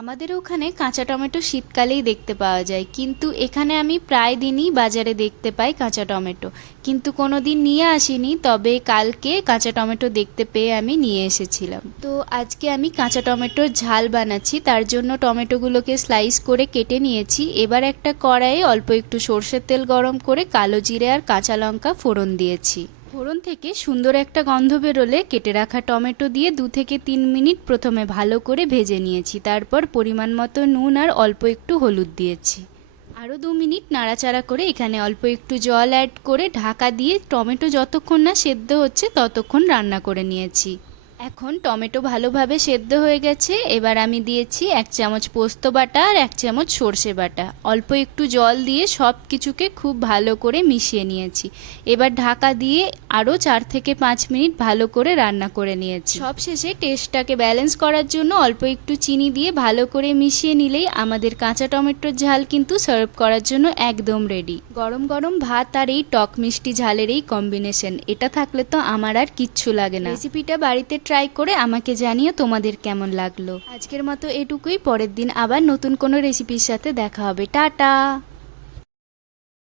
আমাদের ওখানে কাঁচা টমেটো শীতকালেই দেখতে পাওয়া যায়, কিন্তু এখানে আমি প্রায় দিনই বাজারে দেখতে পাই কাঁচা টমেটো। কিন্তু কোনো দিন নিয়ে আসিনি, তবে কালকে কাঁচা টমেটো দেখতে পেয়ে আমি নিয়ে এসেছিলাম। তো আজকে আমি কাঁচা টমেটোর ঝাল বানাচ্ছি, তার জন্য টমেটোগুলোকে স্লাইস করে কেটে নিয়েছি। এবার একটা কড়াইয়ে অল্প একটু সর্ষের তেল গরম করে কালো জিরে আর কাঁচা লঙ্কা ফোড়ন দিয়েছি। ফোড়ন থেকে সুন্দর একটা গন্ধ বেরোলে কেটে রাখা টমেটো দিয়ে 2 থেকে 3 মিনিট প্রথমে ভালো করে ভেজে নিয়েছি। তারপর পরিমাণ মতো নুন আর অল্প একটু হলুদ দিয়েছি। আরও 2 মিনিট নাড়াচাড়া করে এখানে অল্প একটু জল অ্যাড করে ঢাকা দিয়ে টমেটো যতক্ষণ না সেদ্ধ হচ্ছে ততক্ষণ রান্না করে নিয়েছি। এখন টমেটো ভালোভাবে সেদ্ধ হয়ে গেছে। এবার আমি দিয়েছি 1 চামচ পোস্ত বাটা আর 1 চামচ সর্ষে বাটা। অল্প একটু জল দিয়ে সব কিছুকে খুব ভালো করে মিশিয়ে নিয়েছি। এবার ঢাকা দিয়ে আরও 4 থেকে 5 মিনিট ভালো করে রান্না করে নিয়েছি। সবশেষে টেস্টটাকে ব্যালেন্স করার জন্য অল্প একটু চিনি দিয়ে ভালো করে মিশিয়ে নিলেই আমাদের কাঁচা টমেটোর ঝাল কিন্তু সার্ভ করার জন্য একদম রেডি। গরম গরম ভাত আর এই টক মিষ্টি ঝালের এই কম্বিনেশন, এটা থাকলে তো আমার আর কিচ্ছু লাগে না। রেসিপিটা বাড়িতে ট্রাই করে আমাকে জানিয়ে তোমাদের কেমন লাগলো। আজকের মতো এটুকুই, পরের দিন আবার নতুন কোনো রেসিপির সাথে দেখা হবে। টাটা।